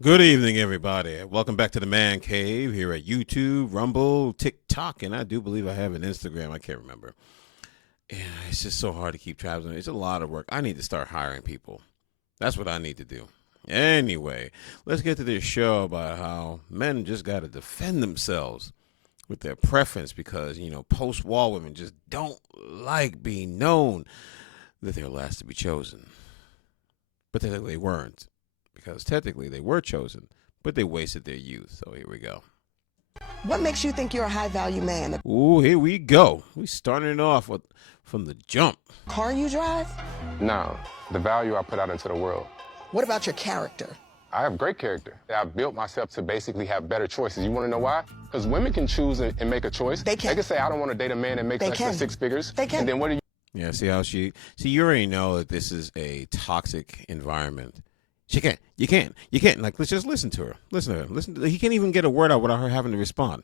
Good evening, everybody. Welcome back to the Man Cave here at YouTube, Rumble, TikTok, and I do believe I have an Instagram. I can't remember. Yeah, it's just so hard to keep tabs on it. It's a lot of work. I need to start hiring people. That's what I need to do. Anyway, let's get to this show about how men just got to defend themselves with their preference because, post-war women just don't like being known that they're last to be chosen. But they weren't because technically they were chosen, but they wasted their youth. So here we go. What makes you think you're a high value man? Ooh, here we go. We starting it off from the jump. Car you drive? No, the value I put out into the world. What about your character? I have great character. I've built myself to basically have better choices. You want to know why? Because women can choose and make a choice. They can. They can say, I don't want to date a man that makes less than six figures. They can. And then what do you? Yeah, see, you already know that this is a toxic environment. She can't. You can't. Like, let's just listen to her. Listen to him. He can't even get a word out without her having to respond.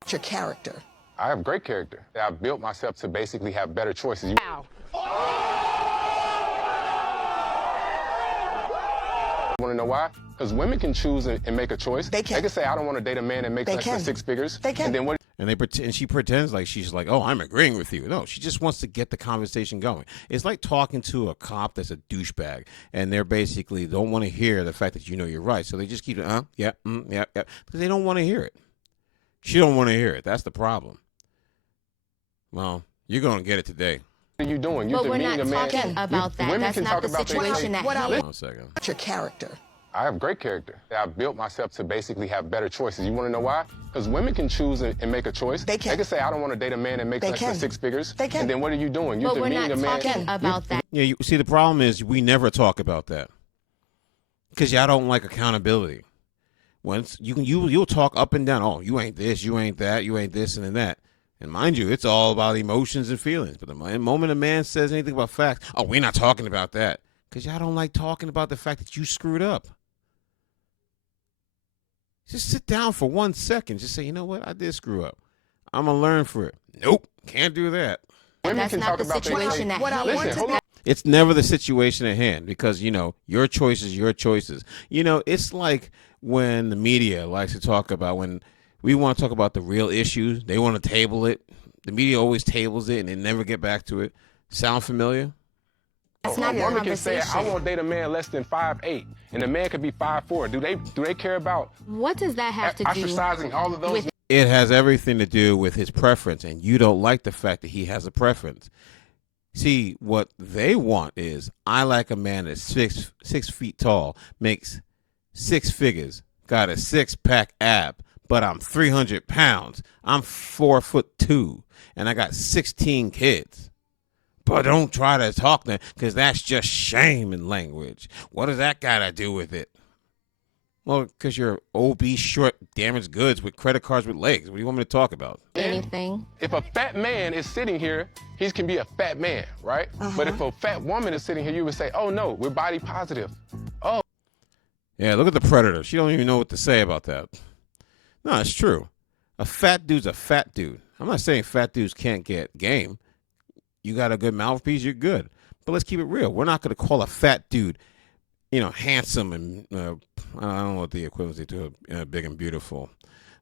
What's your character? I have great character. I've built myself to basically have better choices. Ow. You want to know why? Because women can choose and make a choice. They can. They can say, I don't want to date a man that makes less than six figures. They can. And then what? And she pretends like she's like, oh, I'm agreeing with you. No, she just wants to get the conversation going. It's like talking to a cop that's a douchebag, and they're basically don't want to hear the fact that you're right. So they just keep, yeah, because they don't want to hear it. She don't want to hear it. That's the problem. Well, you're gonna get it today. What are you doing? But You're we're not demeaning a man. talking about that. Women That's can not talk the about their situation things. at Hold hand. on a second. What's your character? I have great character. I've built myself to basically have better choices. You want to know why? Because women can choose and make a choice. They can. They can say, I don't want to date a man that makes less than six figures. They can. And then what are you doing? You're But we're demeaning not a man. talking about that. Yeah, you see, the problem is we never talk about that because y'all don't like accountability. Once you'll talk up and down. Oh, you ain't this, you ain't that, you ain't this and that. And mind you, it's all about emotions and feelings. But the moment a man says anything about facts, oh, we're not talking about that because y'all don't like talking about the fact that you screwed up. Just sit down for 1 second. Just say, you know what? I did screw up. I'm going to learn for it. Nope. Can't do that. Women That's can not talk the about their situation things. at hand. Listen, hold on. It's never the situation at hand because, your choices, your choices. It's like when the media likes to talk about when we want to talk about the real issues, they want to table it. The media always tables it and they never get back to it. Sound familiar? That's A not the woman can say, I conversation. won't date a man less than 5'8", and a man could be 5'4". Do they care about What does that have to do ostracizing all of those? with It has everything to do with his preference, and you don't like the fact that he has a preference. See, what they want is, I like a man that's 6 feet tall, makes 6 figures, got a 6-pack ab, but I'm 300 pounds. I'm 4'2", and I got 16 kids. But don't try to talk that because that's just shame in language. What does that got to do with it? Well, because you're obese, short, damaged goods with credit cards with legs. What do you want me to talk about? anything? If a fat man is sitting here, he can be a fat man, right? But if a fat woman is sitting here, you would say, oh no, we're body positive. Oh. Yeah, look at the predator. She don't even know what to say about that. No, it's true. A fat dude's a fat dude. I'm not saying fat dudes can't get game. You got a good mouthpiece, you're good. But let's keep it real. We're not going to call a fat dude, handsome and I don't know what the equivalent is to big and beautiful.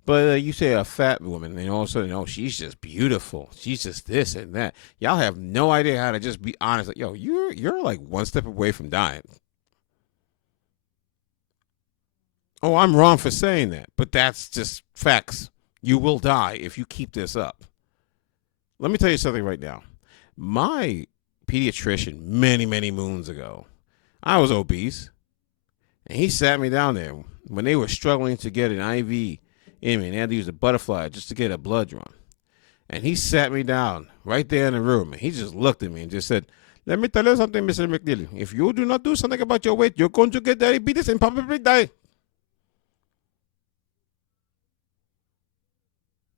But you say a fat woman, and all of a sudden, oh, she's just beautiful. She's just this and that. Y'all have no idea how to just be honest. Like, yo, you're like one step away from dying. Oh, I'm wrong for saying that, but that's just facts. You will die if you keep this up. Let me tell you something right now. My pediatrician, many, many moons ago, I was obese, and he sat me down there when they were struggling to get an IV in me, and they had to use a butterfly just to get a blood drawn. And he sat me down right there in the room, and he just looked at me and just said, let me tell you something, Mr. McNeely. If you do not do something about your weight, you're going to get diabetes and probably die.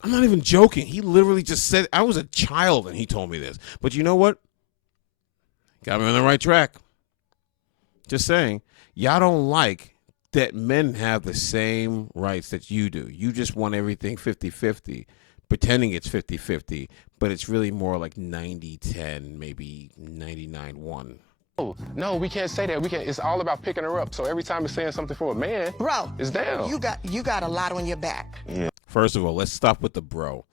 I'm not even joking. He literally just said, I was a child and he told me this. But you know what? Got me on the right track. Just saying, y'all don't like that men have the same rights that you do. You just want everything 50-50, pretending it's 50-50, but it's really more like 90-10, maybe 99-1. Oh, no, we can't say that. We can't. It's all about picking her up. So every time it's saying something for a man, Bro, it's down. you got a lot on your back. First of all, let's stop with the bro.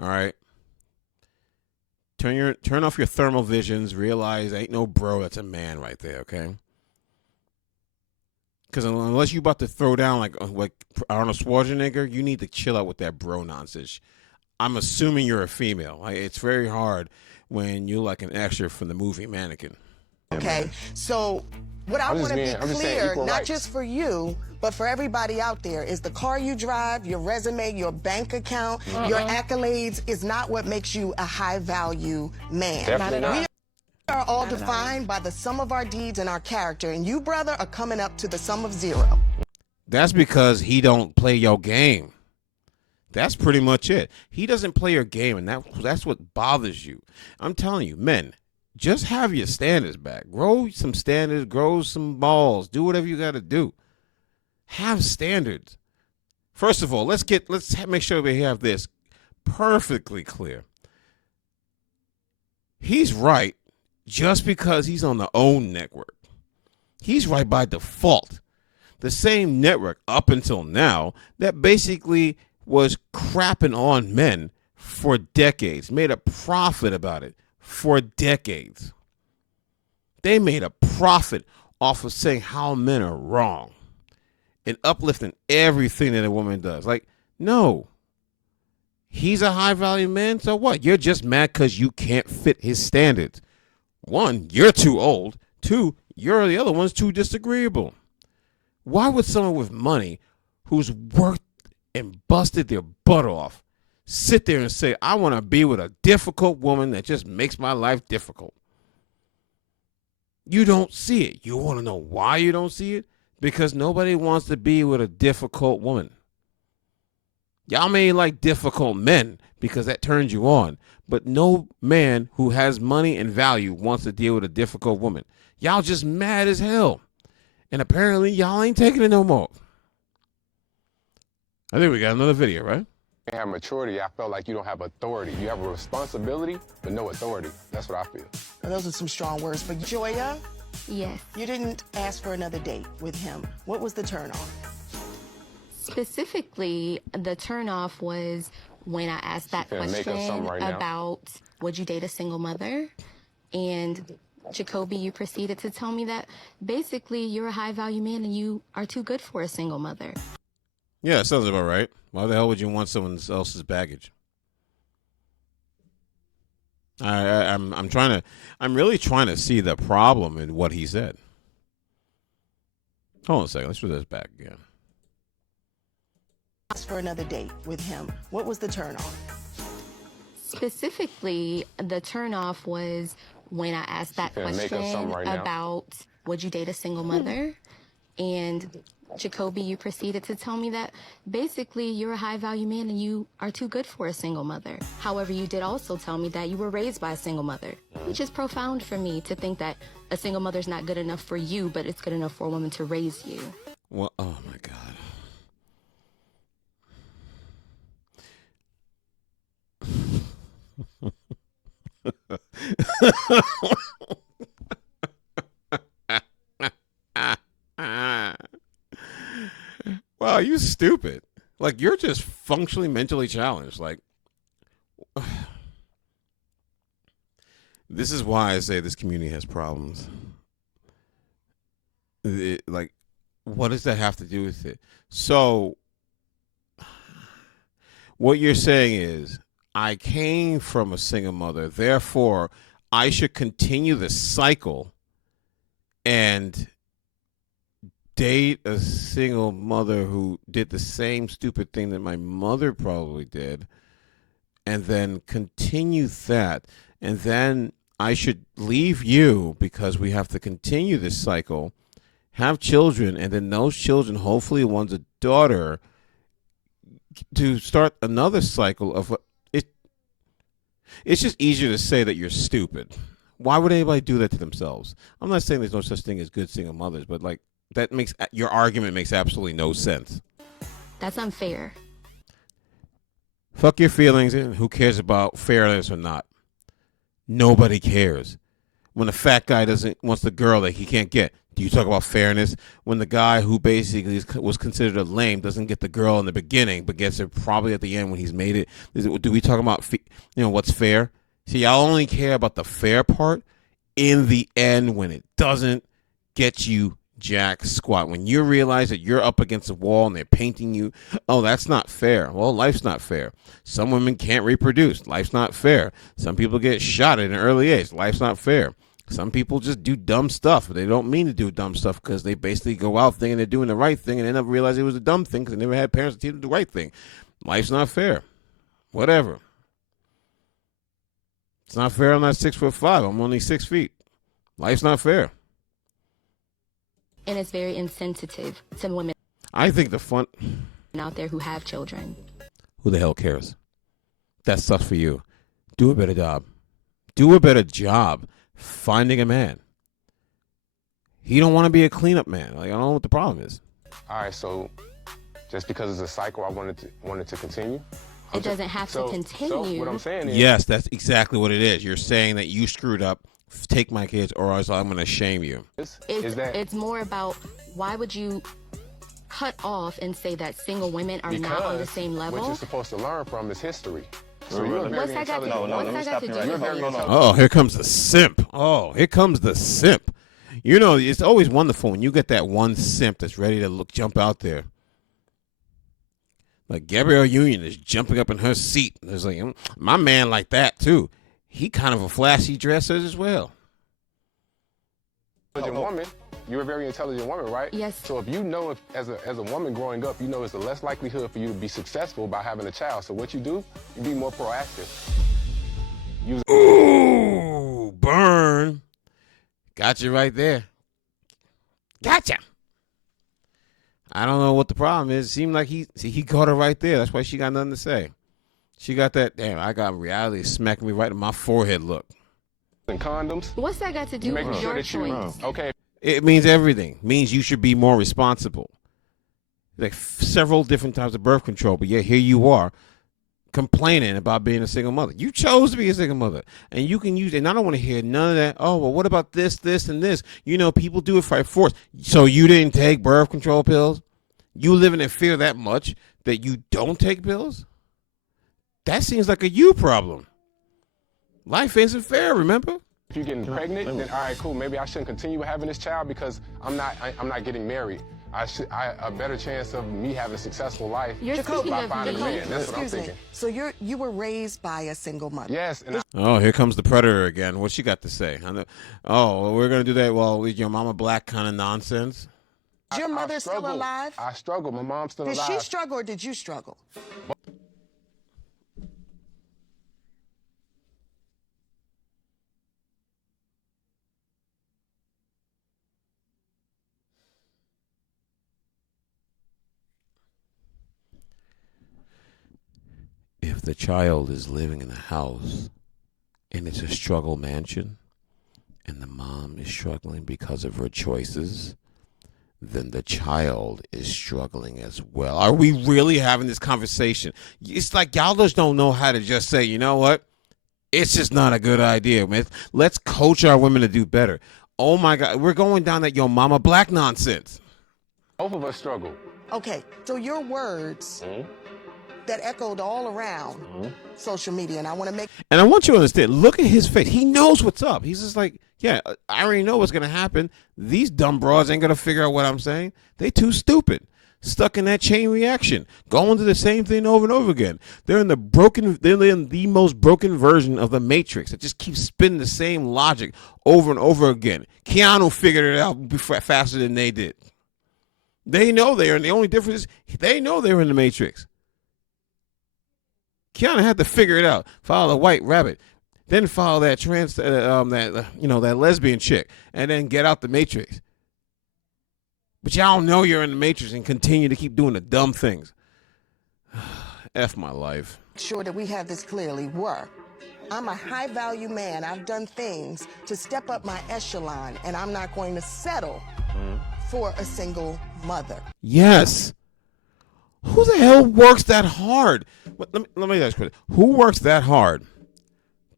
All right. Turn off your thermal visions. Realize ain't no bro. That's a man right there. Okay. Because unless you about to throw down like Arnold Schwarzenegger, you need to chill out with that bro nonsense. I'm assuming you're a female. Like, it's very hard when you're like an extra from the movie Mannequin. Okay, so what I want to be clear, not just for you, but for everybody out there, is the car you drive, your resume, your bank account, your accolades is not what makes you a high-value man. Definitely not. We are all defined by the sum of our deeds and our character, and you, brother, are coming up to the sum of zero. That's because he don't play your game. That's pretty much it. He doesn't play your game, and that's what bothers you. I'm telling you, men, just have your standards back. Grow some standards, grow some balls, do whatever you got to do. Have standards. First of all, let's make sure we have this perfectly clear. He's right just because he's on the OWN network. He's right by default. The same network up until now that basically was crapping on men for decades, made a profit about it for decades. They made a profit off of saying how men are wrong and uplifting everything that a woman does. Like, no. He's a high-value man, so what? You're just mad because you can't fit his standards. One, you're too old. Two, the other one's too disagreeable. Why would someone with money who's worked and busted their butt off sit there and say, I want to be with a difficult woman that just makes my life difficult? You don't see it. You want to know why you don't see it? Because nobody wants to be with a difficult woman. Y'all may like difficult men because that turns you on, but no man who has money and value wants to deal with a difficult woman. Y'all just mad as hell. And apparently y'all ain't taking it no more. I think we got another video, right? You have maturity. I felt like you don't have authority. You have a responsibility, but no authority. That's what I feel. Now, those are some strong words, but Joya, Yes. you didn't ask for another date with him. What was the turn on? Specifically, the turnoff was when I asked that Finna make up question something right now. about would you date a single mother? And Jacoby, you proceeded to tell me that basically you're a high value man and you are too good for a single mother. Yeah, sounds about right. Why the hell would you want someone else's baggage? I'm really trying to see the problem in what he said. Hold on a second. Let's put this back again. Asked for another date with him. What was the turn on? Specifically, the turnoff was when I asked that Finna make up question something right now. about would you date a single mother? And Jacoby, you proceeded to tell me that basically you're a high value man and you are too good for a single mother. However, you did also tell me that you were raised by a single mother, which is profound for me to think that a single mother's not good enough for you, but it's good enough for a woman to raise you. Well, oh my God. Wow, you stupid. Like, you're just functionally mentally challenged. Like, this is why I say this community has problems. Like, what does that have to do with it? So, what you're saying is, I came from a single mother, therefore, I should continue the cycle and date a single mother who did the same stupid thing that my mother probably did, and then continue that. And then I should leave you because we have to continue this cycle, have children, and then those children, hopefully one's a daughter, to start another cycle of it. It's just easier to say that you're stupid. Why would anybody do that to themselves? I'm not saying there's no such thing as good single mothers, but like, that makes your argument makes absolutely no sense. That's unfair. Fuck your feelings and who cares about fairness or not. Nobody cares. when the fat guy wants the girl that he can't get? Do you talk about fairness when the guy who basically was considered a lame doesn't get the girl in the beginning but gets it probably at the end when he's made it? Do we talk about what's fair? See, I only care about the fair part in the end when it doesn't get you jack squat. When you realize that you're up against a wall and they're painting you, oh, that's not fair. Well, life's not fair. Some women can't reproduce. Life's not fair. Some people get shot at an early age. Life's not fair. Some people just do dumb stuff. They don't mean to do dumb stuff because they basically go out thinking they're doing the right thing and end up realizing it was a dumb thing because they never had parents to teach them the right thing. Life's not fair. Whatever. It's not fair. I'm not 6'5". I'm only 6 feet. Life's not fair. And it's very insensitive to women I think the fun out there who have children. Who the hell cares? That sucks for you. Do a better job. Do a better job finding a man. He don't want to be a cleanup man. Like, I don't know what the problem is. All right, so just because it's a cycle, I wanted to continue. It doesn't have to continue. So what I'm saying is, Yes, that's exactly what it is. You're saying that you screwed up. Take my kids, or else I'm going to shame you. It's more about why would you cut off and say that single women are not on the same level? What you're supposed to learn from is history. So What's that got to do with it? Oh, here comes the simp. Oh, here comes the simp. You know, it's always wonderful when you get that one simp that's ready to jump out there. Like Gabrielle Union is jumping up in her seat. There's like, my man like that too. He kind of a flashy dresser as well. Woman, you're a very intelligent woman, right? Yes. So if you know, as a woman growing up, you know it's the less likelihood for you to be successful by having a child. So what you do, you be more proactive. Ooh, burn. Got you right there. Gotcha. I don't know what the problem is. It seemed like he caught her right there. That's why she got nothing to say. She got that, damn, I got reality smacking me right in my forehead look. And condoms. What's that got to do with your choice? Okay. It means everything. It means you should be more responsible. Like several different types of birth control, but yet here you are complaining about being a single mother. You chose to be a single mother, and you can use it. And I don't want to hear none of that. Oh, well, what about this, this, and this? You know, people do it by force. So you didn't take birth control pills? You living in fear that much that you don't take pills? That seems like a you problem. Life isn't fair, remember? If you're getting pregnant, then all right, cool. Maybe I shouldn't continue having this child because I'm not getting married. A better chance of me having a successful life by finding a man. That's what I'm thinking. So you were raised by a single mother. Yes. And oh, here comes the predator again. What's she got to say? Oh, we're gonna do that. Well, is your mama black kind of nonsense? Is your mother still alive? I struggle. My mom's still alive. Did she struggle or did you struggle? If the child is living in a house and it's a struggle mansion and the mom is struggling because of her choices, then the child is struggling as well. Are we really having this conversation? It's like y'all just don't know how to just say, you know what? It's just not a good idea, man. Let's coach our women to do better. Oh, my God. We're going down that yo mama black nonsense. Both of us struggle. Okay, so your words that echoed all around social media, and I want to make... And I want you to understand, look at his face. He knows what's up. He's just like, yeah, I already know what's going to happen. These dumb broads ain't going to figure out what I'm saying. They too stupid. Stuck in that chain reaction, going to the same thing over and over again. They're in the most broken version of the Matrix. It just keeps spinning the same logic over and over again. Keanu figured it out faster than they did. They know they are, and the only difference is they know they're in the Matrix. Keanu had to figure it out. Follow the white rabbit, then follow that that lesbian chick, and then get out the Matrix. But y'all know you're in the Matrix and continue to keep doing the dumb things. F my life. Sure that we have this clearly. I'm a high-value man. I've done things to step up my echelon, and I'm not going to settle for a single mother. Yes. Who the hell works that hard? Let me ask you, who works that hard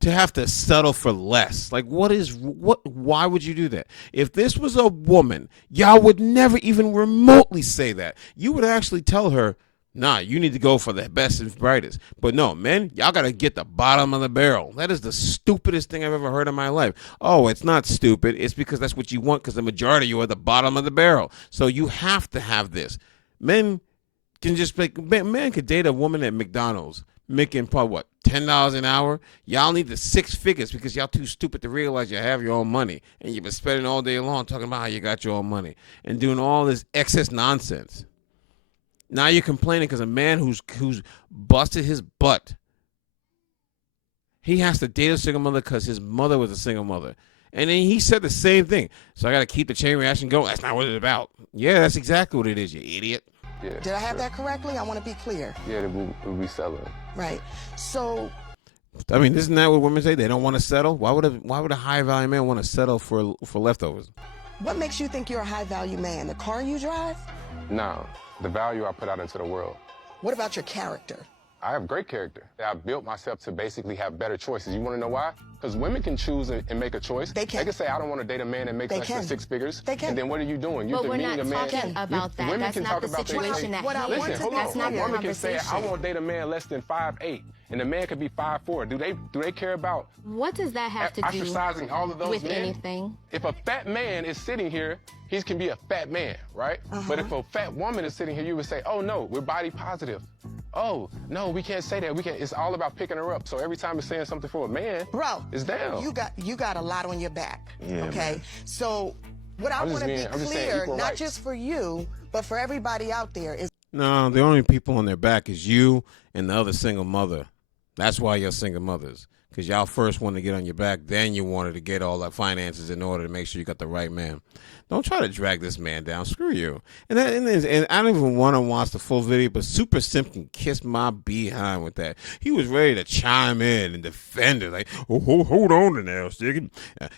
to have to settle for less. Like, why would you do that? If this was a woman, y'all would never even remotely say that. You would actually tell her, nah, you need to go for the best and brightest. But no, men, y'all got to get the bottom of the barrel. That is the stupidest thing I've ever heard in my life. Oh, it's not stupid. It's because that's what you want, because the majority of you are the bottom of the barrel. So you have to have this. Men can just men could date a woman at McDonald's making probably what, $10 an hour. Y'all need the 6 figures because y'all too stupid to realize you have your own money, and you've been spending all day long talking about how you got your own money and doing all this excess nonsense. Now you're complaining because a man who's busted his butt, he has to date a single mother because his mother was a single mother. And then he said the same thing. So I got to keep the chain reaction going. That's not what it's about. Yeah, that's exactly what it is, you idiot. Yeah, did I have that correctly? I want to be clear. Yeah, we'll be selling. Right. So, I mean, isn't that what women say? They don't want to settle. Why would a high value man want to settle for leftovers? What makes you think you're a high value man? The car you drive? No, the value I put out into the world. What about your character? I have great character. I built myself to basically have better choices. You want to know why? Because women can choose and make a choice. They can. They can say, I don't want to date a man that makes less than 6 figures. They can. And then what are you doing? You're But we're not demeaning a man. talking about that. Women That's can not talk the about their situation things. at hand. Listen, That's not a the woman can say, I conversation. won't date a man less than 5'8", and the man could be 5'4". Do they care about What does that have to do ostracizing all of those with men? anything? If a fat man is sitting here, he can be a fat man, right? But if a fat woman is sitting here, you would say, oh no, we're body positive. Oh, no, we can't say that. It's all about picking her up. So every time it's saying something for a man, bro, it's down. You got a lot on your back, Yeah, okay? man. So what I want to be clear, not just for you, but for everybody out there is... No, the only people on their back is you and the other single mother. That's why you're single mothers. Because y'all first wanted to get on your back, then you wanted to get all the finances in order to make sure you got the right man. Don't try to drag this man down. Screw you. And I don't even want to watch the full video, but Super Simp can kiss my behind with that. He was ready to chime in and defend it. Like, oh, hold on now, Sticky.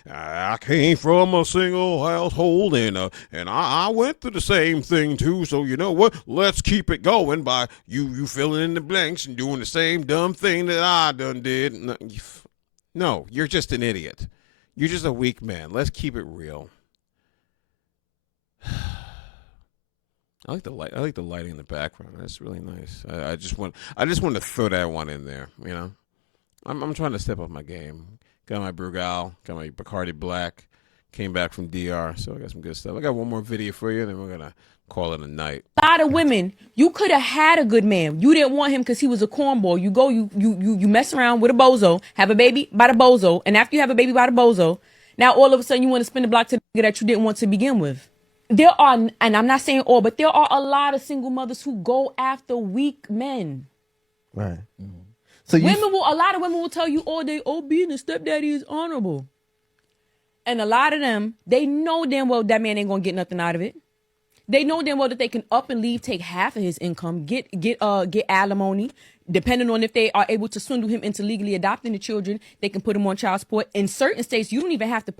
I came from a single household, and I went through the same thing too. So you know what? Let's keep it going by you filling in the blanks and doing the same dumb thing that I done did. No, you're just an idiot. You're just a weak man. Let's keep it real. I like the light. I like the lighting in the background. That's really nice. I just wanted to throw that one in there. You know, I'm trying to step up my game. Got my Brugal, got my Bacardi Black. Came back from DR, so I got some good stuff. I got one more video for you, and then we're gonna call it a night. A lot of women, you could have had a good man. You didn't want him because he was a cornball. You mess around with a bozo, have a baby by the bozo, and after you have a baby by the bozo, now all of a sudden you want to spin the block to the nigga that you didn't want to begin with. There are, and I'm not saying all, but there are a lot of single mothers who go after weak men. Right. Mm-hmm. So a lot of women will tell you all day, oh, being a stepdaddy is honorable. And a lot of them, they know damn well that man ain't gonna get nothing out of it. They know damn well that they can up and leave, take half of his income, get alimony, depending on if they are able to swindle him into legally adopting the children. They can put him on child support. In certain states, you don't even have to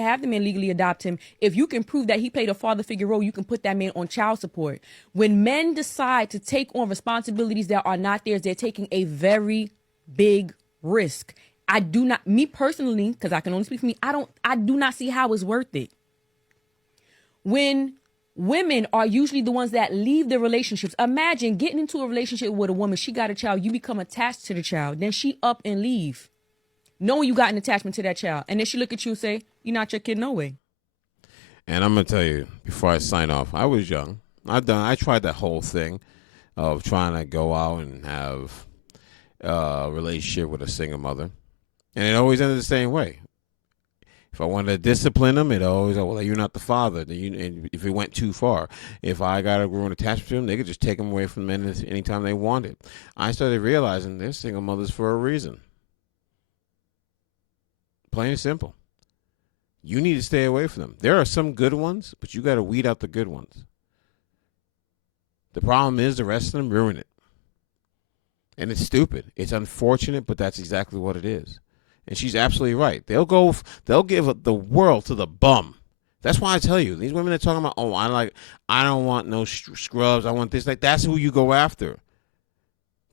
have the man legally adopt him. If you can prove that he played a father figure role, you can put that man on child support. When men decide to take on responsibilities that are not theirs, they're taking a very big risk. I do not, me personally, because I can only speak for me, I do not see how it's worth it. When women are usually the ones that leave the relationships. Imagine getting into a relationship with a woman. She got a child. You become attached to the child. Then she up and leave, knowing you got an attachment to that child. And then she look at you and say, you're not your kid, no way. And I'm going to tell you, before I sign off, I was young. I tried that whole thing of trying to go out and have a relationship with a single mother. And it always ended the same way. If I wanted to discipline them, it always, well, you're not the father. And if it went too far, if I got a growing attachment to them, they could just take them away from men anytime they wanted. I started realizing they're single mothers for a reason. Plain and simple. You need to stay away from them. There are some good ones, but you got to weed out the good ones. The problem is the rest of them ruin it. And it's stupid. It's unfortunate, but that's exactly what it is. And she's absolutely right. They'll give the world to the bum. That's why I tell you, these women are talking about, I don't want no scrubs. I want this. Like, that's who you go after.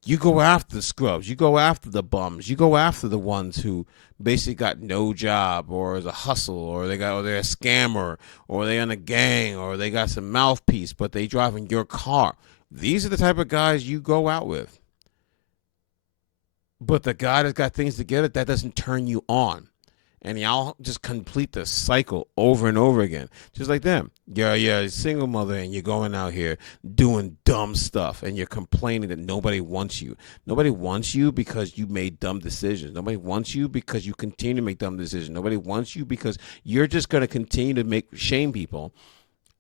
You go after the scrubs. You go after the bums. You go after the ones who basically got no job, or is a hustle, or they're a scammer, or they in a gang, or they got some mouthpiece, but they driving your car. These are the type of guys you go out with. But the guy that's got things together, that doesn't turn you on. And y'all just complete the cycle over and over again. Just like them. You're a single mother and you're going out here doing dumb stuff and you're complaining that nobody wants you. Nobody wants you because you made dumb decisions. Nobody wants you because you continue to make dumb decisions. Nobody wants you because you're just going to continue to shame people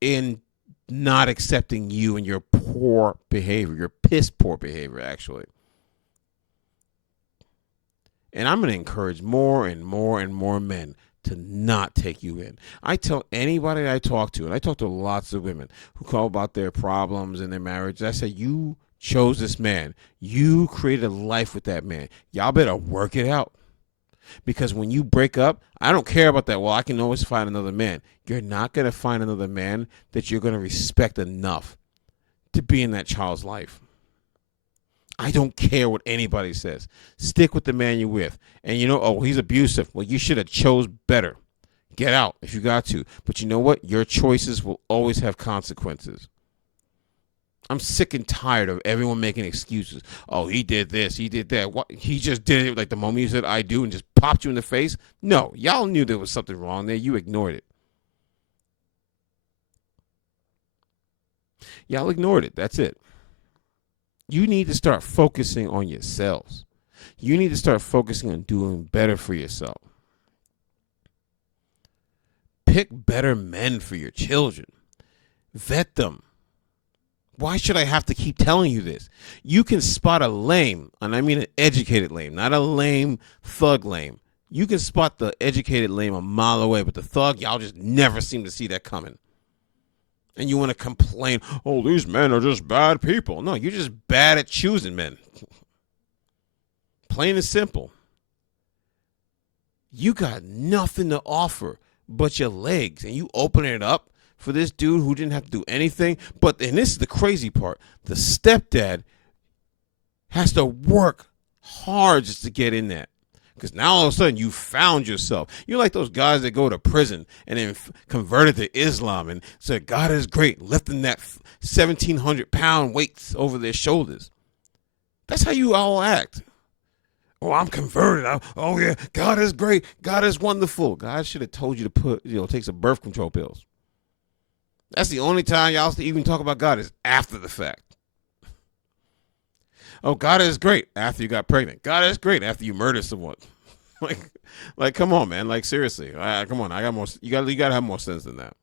in not accepting you and your poor behavior, your piss poor behavior, actually. And I'm going to encourage more and more and more men to not take you in. I tell anybody I talk to, and I talk to lots of women who call about their problems in their marriage, I say, you chose this man. You created a life with that man. Y'all better work it out. Because when you break up, I don't care about that. Well, I can always find another man. You're not going to find another man that you're going to respect enough to be in that child's life. I don't care what anybody says. Stick with the man you're with. And he's abusive. Well, you should have chose better. Get out if you got to. But you know what? Your choices will always have consequences. I'm sick and tired of everyone making excuses. Oh, he did this. He did that. What? He just did it like the moment you said I do and just popped you in the face. No, y'all knew there was something wrong there. You ignored it. Y'all ignored it. That's it. You need to start focusing on yourselves. You need to start focusing on doing better for yourself. Pick better men for your children. Vet them. Why should I have to keep telling you this? You can spot a lame, and I mean an educated lame, not a lame thug lame. You can spot the educated lame a mile away, but the thug, y'all just never seem to see that coming. And you want to complain, oh, these men are just bad people. No, you're just bad at choosing men. Plain and simple. You got nothing to offer but your legs. And you open it up for this dude who didn't have to do anything. And this is the crazy part. The stepdad has to work hard just to get in that. Because now all of a sudden you found yourself. You're like those guys that go to prison and then converted to Islam and said, God is great, lifting that 1,700-pound weights over their shoulders. That's how you all act. Oh, I'm converted. Oh, yeah, God is great. God is wonderful. God should have told you to take some birth control pills. That's the only time y'all even talk about God is after the fact. Oh, God is great after you got pregnant. God is great after you murdered someone. like, come on, man. Like, seriously. Come on. I got more. You got to have more sense than that.